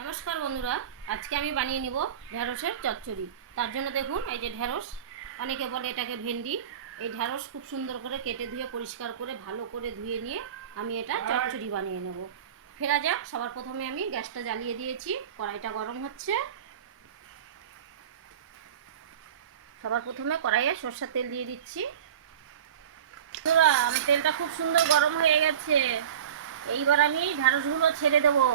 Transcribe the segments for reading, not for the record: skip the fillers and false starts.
নমস্কার বন্ধুরা, আজকে আমি বানিয়ে নিব ঢেঁড়সের চচ্চড়ি। তার জন্য দেখুন, এই যে ঢেঁড়স, অনেকে বলে এটাকে ভেন্ডি। এই ঢেঁড়স খুব সুন্দর করে কেটে ধুয়ে পরিষ্কার করে ভালো করে ধুয়ে নিয়ে আমি এটা চচ্চড়ি বানিয়ে নেব। ফেরা যাক। সবার প্রথমে আমি গ্যাসটা জ্বালিয়ে দিয়েছি, কড়াইটা গরম হচ্ছে। সবার প্রথমে কড়াইয়ে সরষের তেল দিয়ে দিচ্ছি। বন্ধুরা, আমার তেলটা খুব সুন্দর গরম হয়ে গেছে। এইবার আমি ঢেঁড়সগুলো ছেড়ে দেবো।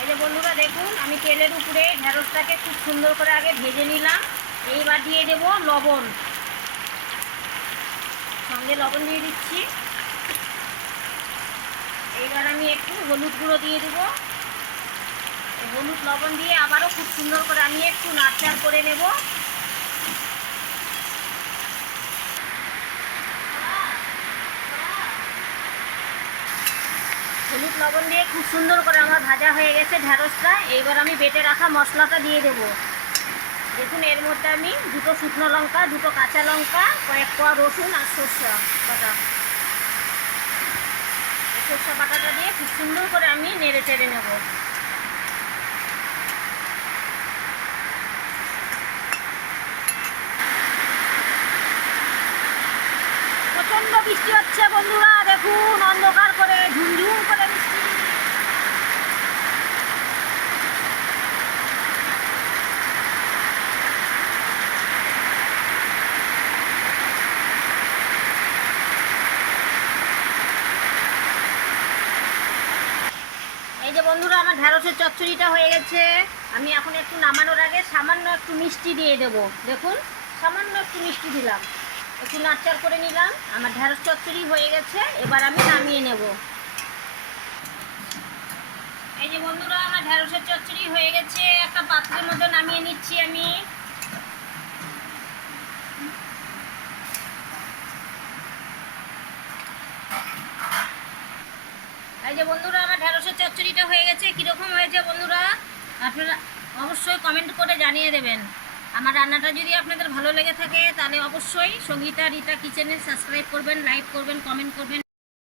এই যে বন্ধুরা দেখুন, আমি তেলের উপরে ঢেঁড়সটাকে খুব সুন্দর করে আগে ভেজে নিলাম। এইবার দিয়ে দেব লবণ, সঙ্গে লবণ দিয়ে দিচ্ছি। এইবার আমি একটু হলুদ গুঁড়ো দিয়ে দেবো। হলুদ লবণ দিয়ে আবারও খুব সুন্দর করে আমি একটু নাড়চাড় করে নেব। হলুদ লবণ দিয়ে খুব সুন্দর করে আমার ভাজা হয়ে গেছে ঢেঁড়সটা। এইবার আমি বেটে রাখা মশলাটা দিয়ে দেবো। দেখুন, এর মধ্যে আমি দুটো শুকনো লঙ্কা, দুটো কাঁচা লঙ্কা, কয়েক কোয়া রসুন আর সরষা বাটা, সরষা বাটাটা দিয়ে খুব সুন্দর করে আমি নেড়ে চেড়ে নেব। প্রচণ্ড বৃষ্টি হচ্ছে বন্ধুরা, দেখুন অন্ধকার করে ঝুমঝুম করে বৃষ্টি। এই যে বন্ধুরা, আমার ঢেঁড়সের চচ্চড়িটা হয়ে গেছে। আমি এখন একটু নামানোর আগে সামান্য একটু মিষ্টি দিয়ে দেব। দেখুন, সামান্য একটু মিষ্টি দিলাম, একটু নাড়চাড় করে নিলাম। আমার ঢেঁড়স চচ্চড়ি হয়ে গেছে। এবার আমি নামিয়ে নেব। এই যে বন্ধুরা, আমার ঢেঁড়সের চচ্চড়ি হয়ে গেছে। একটা পাত্রের মধ্যে নামিয়ে নিচ্ছি আমি। এই যে বন্ধুরা, আমার ঢেঁড়সের চচ্চড়িটা হয়ে গেছে। কীরকম হয়েছে বন্ধুরা, আপনারা অবশ্যই কমেন্ট করে জানিয়ে দেবেন। আমার রান্নাটা যদি আপনাদের ভালো লেগে থাকে তাহলে অবশ্যই সঙ্গীতা রিতা কিচেনে সাবস্ক্রাইব করবেন, লাইক করবেন, কমেন্ট করবেন।